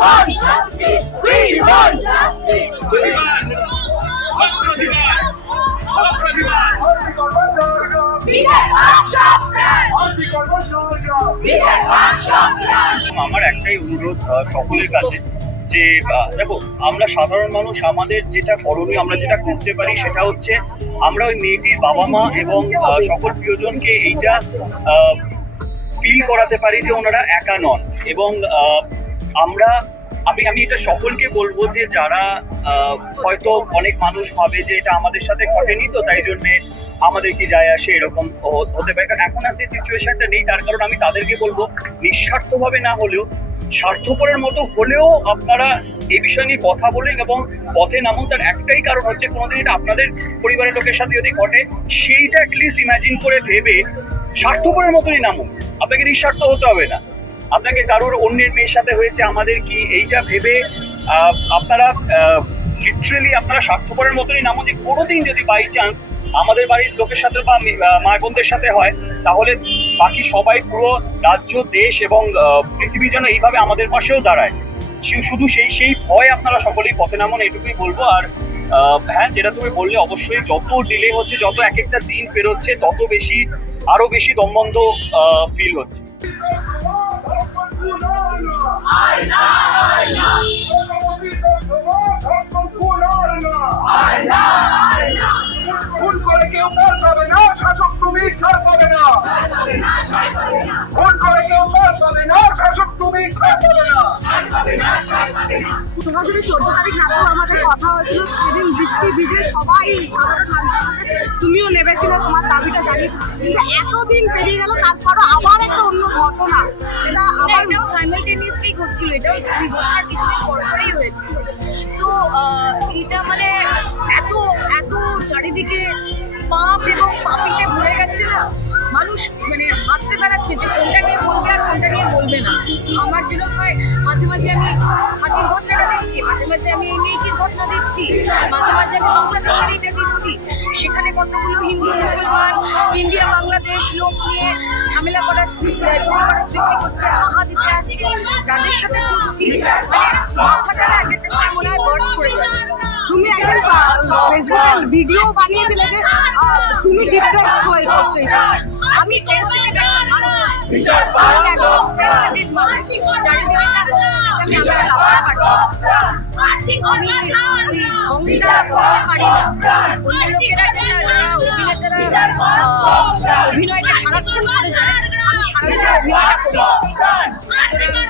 justice. We justice. Bihar আমার একটাই অনুরোধ সকলের কাছে যে দেখো, আমরা সাধারণ মানুষ, আমাদের যেটা করণীয়, আমরা যেটা করতে পারি সেটা হচ্ছে আমরা ওই মেয়েটির বাবা মা এবং সকল প্রিয়জনকে এইটা ফিল করাতে পারি যে ওনারা একা নন এবং আমরা, আমি আমি এটা সকলকে বলব যে যারা হয়তো অনেক মানুষ ভাবে যে এটা আমাদের সাথে ঘটেনি তো, তাই জন্যে আমাদের কি যায় আসে এরকম হতে পারে। কারণ এখন আর সেই সিচুয়েশনটা নেই, তার কারণ আমি তাদেরকে বলব, নিঃস্বার্থভাবে না হলেও, স্বার্থপরের মতো হলেও আপনারা এই বিষয় নিয়ে কথা বলেন এবং পথে নামুন। তার একটাই কারণ হচ্ছে কোনোদিন এটা আপনাদের পরিবারের লোকের সাথে যদি ঘটে, সেইটা অ্যাটলিস্ট ইমাজিন করে ভেবে স্বার্থপরের মতোই নামুন। আপনাকে নিঃস্বার্থ হতে হবে না। আপনাকে কারোর অন্যের মেয়ের সাথে হয়েছে, আমাদের কি এইটা ভেবে আপনারা লিটারেলি আপনারা স্বার্থপরের মতনই নামুন যে কোনোদিন যদি বাই চান্স আমাদের বাড়ির লোকের সাথে বা মে- বোনদের সাথে হয়, তাহলে বাকি সবাই পুরো রাজ্য, দেশ এবং পৃথিবী যেন এইভাবে আমাদের পাশেও দাঁড়ায়। শুধু সেই সেই ভয় আপনারা সকলেই পথে নামুন, এটুকুই বলব। আর হ্যাঁ যেটা তুমি বললে, অবশ্যই যত ডিলে হচ্ছে, যত এক একটা দিন পেরোচ্ছে, তত বেশি, আরও বেশি দমবন্ধ ফিল হচ্ছে। শাসক তুমি ছাড় পাবে না ভুল করে কেউ পার পাবে না শাসক তুমি ছাড় পাবে না সাথে চোদ্দ তারিখ রাতেও আমাদের কথা হয়েছিল সেদিন বৃষ্টি ভিজে সবাই সাধারণ মানুষের সাথে তুমিও নেমেছিলে তোমার দাবিটা জানিয়েছো। কিন্তু এতদিন পেরিয়ে গেল তারপরও আবার একটা অন্য ঘটনা। এটা আবার সাইমালটেনিয়াসলি ঘটছিল এটাও ঘটনার কিছুদিন পরপরই হয়েছিল। সো এটা মানে এত এত চারিদিকে পাপ এবং পাপিতে ভরে গেছে না? মানুষ মানে হাততে বেড়াচ্ছে যে কোনটা নিয়ে বলবে আর কোনটা নিয়ে বলবে না। আমার যেরকম হয় মাঝে মাঝে আমি হাতির ঘটনাটা দিচ্ছি মাঝে মাঝে আমি এই মেয়েটির ঘটনা দিচ্ছি মাঝে মাঝে আমি বাংলাদেশের এটা দিচ্ছি সেখানে কতগুলো হিন্দু, মুসলমান, ইন্ডিয়া, বাংলাদেশ লোক নিয়ে ঝামেলা করার করার সৃষ্টি করছে, আহা দিতে আসছে, তাদের সাথে চলছি। মানে মাথাটা এক একটা সময় মনে হয় বর্ষ করে যাবে তুমি একদিন ফেসবুকে ভিডিও বানিয়েছিলে যে তুমি ডিপ্রেস হয়ে যাচ্ছ আমি অভিনয়টা সারাক্ষণ করে যায় আমি সারাক্ষণ অভিনয়টা করি।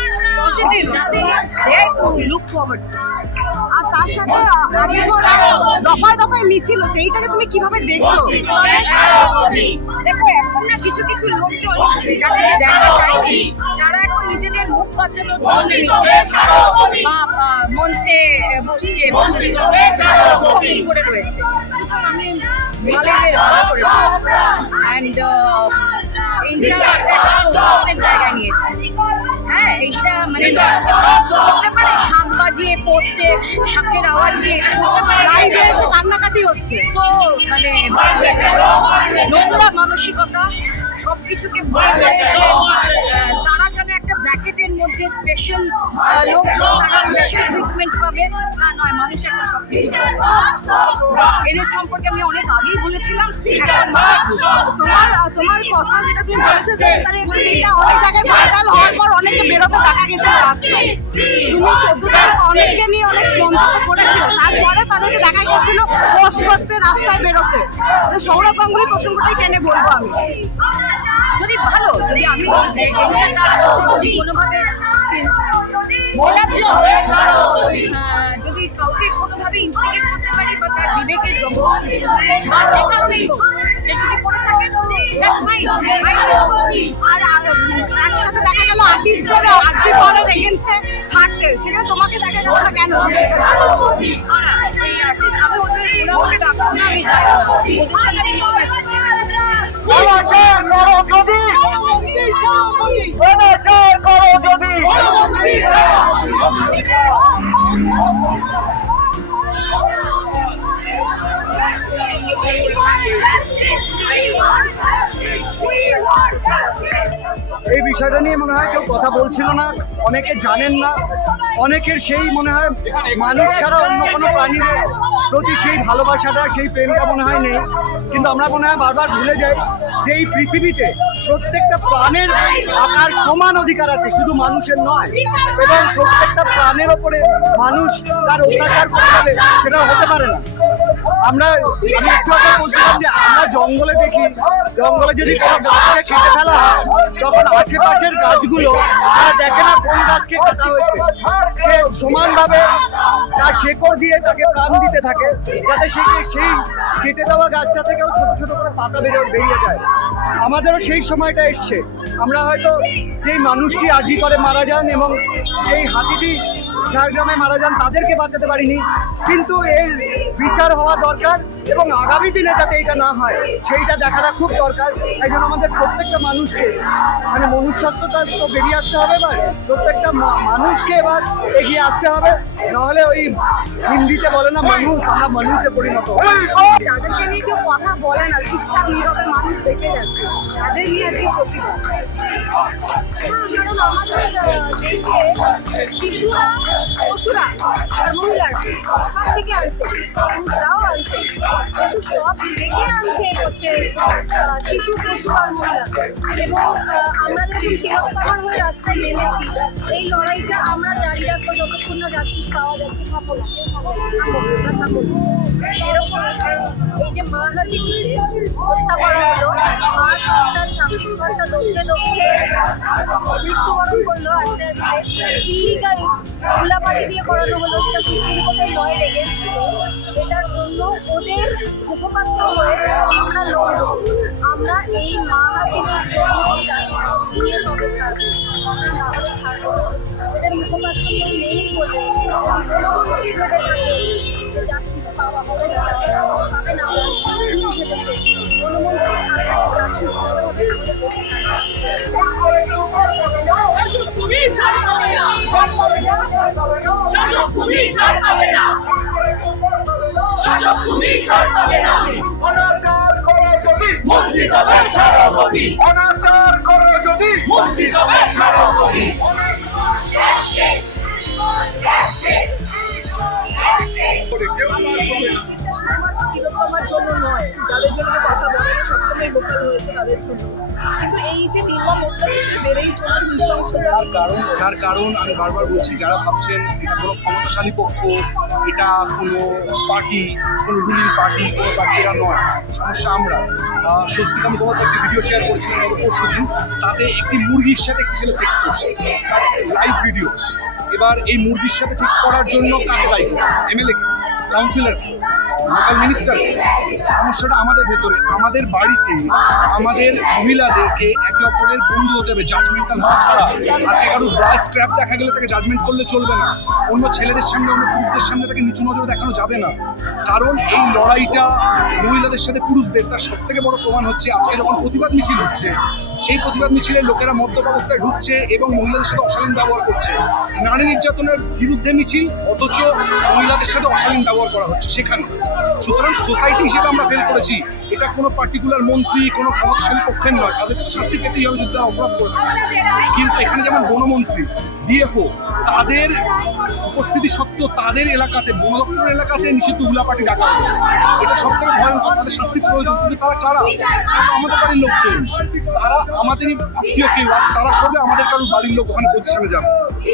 Positive nothing is there to look forward আর তার সাথে আগে দফায় দফায় মিছিল হচ্ছে। এইটাকে তুমি কীভাবে দেখছ? দেখো এখন না কিছু কিছু লোকজন যাদেরকে দেখা যায়নি তারা এখন নিজেদের মুখ বাঁচানোর জন্য মঞ্চে বসছে করে রয়েছে। সুতরাং আমি করে অ্যান্ড এইটা একটা অন্যরকমের নিয়ে হ্যাঁ এইটা মানে করতে পারে বাজিয়ে পোস্টে শাঁখের আওয়াজ দিয়ে এটা করতে পারে লাইভে এসে কান্নাকাটি হচ্ছে। So মানে নোংরা মানসিকতা সবকিছুকে ভরে ভরে তারা যেন একটা ব্র্যাকেটের মধ্যে স্পেশাল লোকজন তারা স্পেশাল ট্রিটমেন্ট পাবে, তা নয়, মানুষ একটা সব কিছু এদের সম্পর্কে আমি অনেক আগেই বলেছিলাম তোমার তোমার কথা যেটা তুমি বলেছ সেটা অনেক জায়গায় ভাইরাল হওয়ার পর অনেকে বেরোতে দেখা গেছে রাস্তায় তুমি অনেককে নিয়ে অনেক মন্তব্য করেছিল, তারপরে তাদেরকে দেখা গেছিল পোস্ট করতে রাস্তায় বেরোতে। সৌরভ গাঙ্গুলি প্রসঙ্গটাই টেনে বলব আমি। যদি ভালো যদি আমি যদি কোনোভাবে বলার যদি কাউকে কোনোভাবে ইনস্টিগেট করতে পারি বা তার বিবেকের যা কারণেই সে যদি করে থাকে আর একসাথে দেখা গেল আর্টিস্টদের আর্টি বলের এগেন্সে হাঁটতে সেটা তোমাকে দেখা গেল না কেন আমি ওদের ওরা আমাকে না আমি যাই ওদের সাথে যদি। এই বিষয়টা নিয়ে মনে হয় কেউ কথা বলছিল না, অনেকে জানেন না, অনেকের সেই মনে হয় মানুষ ছাড়া অন্য কোনো প্রাণীর প্রতি সেই ভালোবাসাটা, সেই প্রেমটা মনে হয় নেই। কিন্তু আমরা মনে হয় বারবার ভুলে যাই যে এই পৃথিবীতে প্রত্যেকটা প্রাণের আকার সমান অধিকার আছে, শুধু মানুষের নয়। এবং প্রত্যেকটা প্রাণের ওপরে মানুষ তার অত্যাচার করতে সেটা হতে আমরা আমি একটু আগে বলছিলাম যে আমরা জঙ্গলে দেখি, জঙ্গলে যদি কোনো গাছকে কেটে ফেলা হয়, তখন আশেপাশের গাছগুলো, তারা দেখে না কোন গাছকে কাটা হয়েছে। সে সমানভাবে তার শেকড় দিয়ে তাকে প্রাণ দিতে থাকে, যাতে সে সেই কেটে দেওয়া গাছটা থেকেও ছোট ছোট করে পাতা বেরিয়ে বেরিয়ে যায়। আমাদেরও সেই সময়টা এসছে। আমরা হয়তো যেই মানুষটি আজি করে মারা যান এবং যেই হাতিটি ঝাড়গ্রামে মারা যান, তাদেরকে বাঁচাতে পারিনি। কিন্তু এর বিচার হওয়া দরকার। এবং আগামী দিনে যাতে এটা না হয় সেইটা দেখাটা খুব দরকার। তাই জন্য আমাদের প্রত্যেকটা মানুষকে মানে মনুষ্যত্বটা তো বেরিয়ে আসতে হবে এবার প্রত্যেকটা মানুষকে এবার এগিয়ে আসতে হবে। নাহলে ওই হিন্দিতে বলে না মানুষ আমরা মানুষে পরিণত হব। যাদেরকে নিয়ে কেউ কথা বলে না চুপচাপ নীরবে মানুষ দেখে যাচ্ছে। তাদের নিয়ে আজকে প্রতিবাদ। কারণ আমাদের দেশে শিশুরা পশুরা আর মহিলারা সব থেকে আনছে পুরুষরাও আনছে। কিন্তু সব থেকে আনছে হচ্ছে শিশু পশু আর মহিলা। এবং আমরা যখন তিরস্কার হয়ে রাস্তায় নেমেছি, এই লড়াইটা আমরা জারি রাখব যতক্ষণ না জাস্টিস পাওয়া যাচ্ছে থাকো না সেরকম এই যে মা হাতি চিঠে হত্যা করা হলো, মা সন্তান ছাব্বিশ ঘণ্টা দৌড়তে দৌড়তে মৃত্যুবরণ করল আস্তে আস্তে ইলিগাল গোলাপাটি দিয়ে করানো হলো, যেটা সুপ্রিম কোর্টের লয়ের এগেন্স্ট জন্য ওদের মুখপাত্র হয়ে আমরা লড়বো। আমরা এই মা হাতিদের জন্য নিয়ে তবে ছাড়বো। আমরা না হলে ছাড়বো ওদের মুখপাত্র কেউ নেই বলে যদি কোনো মন্ত্রী ভেবে থাকে যে জাস্টিস পাওয়া হবে না পাবে না কোনো মন্ত্রী জাস্টিস পাওয়া হবে না বলে বসে শাসক তুমি ছাড় পাবে না। শাসক তুমি ছাড় পাবে না। শাসক তুমি ছাড় পাবে না অনাচার করো যদি। মুক্তি দেবে ছাড়বি অনাচার করো যদি। মুক্তি দেবে ছাড়বি জন্য নয় জন্য কথা বলে সবসময় হয়েছে তাদের জন্য। কিন্তু এই যে নির্মম অত্যাচার বেড়েই কারণ, তার কারণ আমি বারবার বলছি, যারা ভাবছেন এটা কোনো ক্ষমতাশালী পক্ষ, এটা কোনো পার্টি, কোনো রুলিং পার্টি, কোনো পার্টি এরা নয়, সমস্যা আমরা। স্বস্তিকা মুখোপাধ্যায় একটি ভিডিও শেয়ার করেছিলেন গত পরশু দিন, তাতে একটি মুরগির সাথে একটি ছেলে সেক্স করছে লাইভ ভিডিও এবার এই মুরগির সাথে সেক্স করার জন্য কাকে দায়ী এমএলএ কাউন্সিলর লোকাল মিনিস্টার সমস্যাটা আমাদের ভেতরে, আমাদের বাড়িতে, আমাদের মহিলাদেরকে একে অপরের বন্ধু হতে হবে জাজমেন্টাল হওয়া ছাড়া। আজকে কারও ব্রাল স্ট্র্যাপ দেখা গেলে তাকে জাজমেন্ট করলে চলবে না। অন্য ছেলেদের সামনে, অন্য পুরুষদের সামনে তাকে নিচু নজরে দেখানো যাবে না। কারণ এই লড়াইটা মহিলাদের সাথে পুরুষদের, তার সব থেকে বড় প্রমাণ হচ্ছে আজকে যখন প্রতিবাদ মিছিল হচ্ছে, সেই প্রতিবাদ মিছিলে লোকেরা মদ্যপ অবস্থায় ঢুকছে এবং মহিলাদের সাথে অশালীন ব্যবহার করছে। নারী নির্যাতনের বিরুদ্ধে মিছিল, অথচ মহিলাদের সাথে অশালীন ব্যবহার করা হচ্ছে সেখানে সুতরাং সোসাইটি হিসেবে আমরা ফেল করেছি। এটা কোনো পার্টিকুলার মন্ত্রী, কোনো ক্ষমতাশালী পক্ষের নয়। তাদেরকে তো শাস্তি পেতেই হবে যদি অপরাধ করে কিন্তু এখানে যেমন বনমন্ত্রী ডিএফও তাদের উপস্থিতি সত্ত্বেও তাদের এলাকাতে, বন এলাকাতে নিষিদ্ধ হুলাপাটি ডাকা হচ্ছে এটা সব থেকে ভয়ঙ্কর। তাদের শাস্তি প্রয়োজন। কিন্তু তারা কারা? আমাদের বাড়ির লোকজন। তারা আমাদেরই আত্মীয় কেউ। তারা সবে আমাদের কারোর বাড়ির লোক ওখানে পজিশনে যাবে।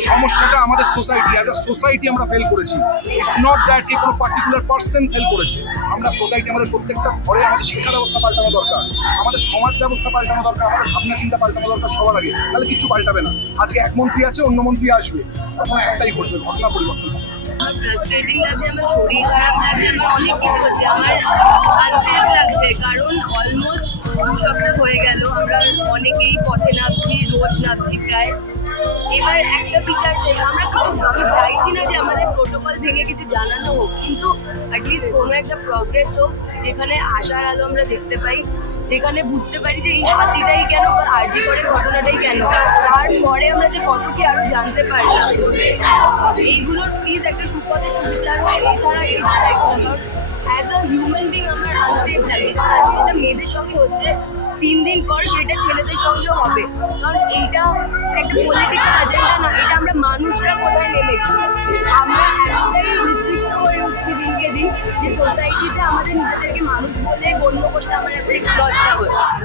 সমস্যাটা আমাদের সোসাইটি। অ্যাজ আ সোসাইটি আমরা ফেল করেছি। ইটস নট দ্যাট কোনো পার্টিকুলার পার্সন ফেল করেছে। আমরা সোসাইটি আমাদের প্রত্যেকটা ঘরে আমাদের শিক্ষা ব্যবস্থা পাল্টানো দরকার। আমাদের সমাজ ব্যবস্থা পাল্টানো দরকার, আমাদের ভাবনা চিন্তা পাল্টানো দরকার সবার আগে। তাহলে কিছু পাল্টাবে না। আজকে এক মন্ত্রী আছে, অন্য মন্ত্রী আসবে। তখন একটাই ঘটবে ঘটনা পরিবর্তন। হবে শরীর খারাপ অনেক হচ্ছে। লাগছে, কারণ অলমোস্ট হয়ে গেল, আমরা অনেকেই পথে নামছি, রোজ নামছি প্রায়। এবার একটা বিচার চাই। আমরা আমি চাইছি না যে আমাদের প্রোটোকল ভেঙে কিছু জানানো হোক, কিন্তু অ্যাটলিস্ট কোনো একটা প্রগ্রেস হোক যেখানে আশার আলো আমরা দেখতে পাই, যেখানে বুঝতে পারি যে এই হাতিটাই কেন আর্জি করে ঘটনাটাই কেন। তারপরে আমরা যে কত কি আরও জানতে পারলাম এইগুলোর প্লিজ একটা সুপথে বিচার হয় এছাড়া কিছু চাইছি না কারণ অ্যাজ আ হিউম্যান বিং আমার আনসেফ লাগে মেয়েদের সঙ্গে হচ্ছে তিন দিন পর সেটা ছেলেদের সঙ্গে হবে। কারণ এইটা একটা পলিটিক্যাল এজেন্ডা না, এটা আমরা মানুষরা কোথায় নেমেছি? আমরা এতটাই নিকৃষ্ট হয়ে উঠছি দিনকে দিন যে সোসাইটিতে আমাদের নিজেদেরকে মানুষ বলে গণ্য করতে আমার একটা লজ্জা হচ্ছে।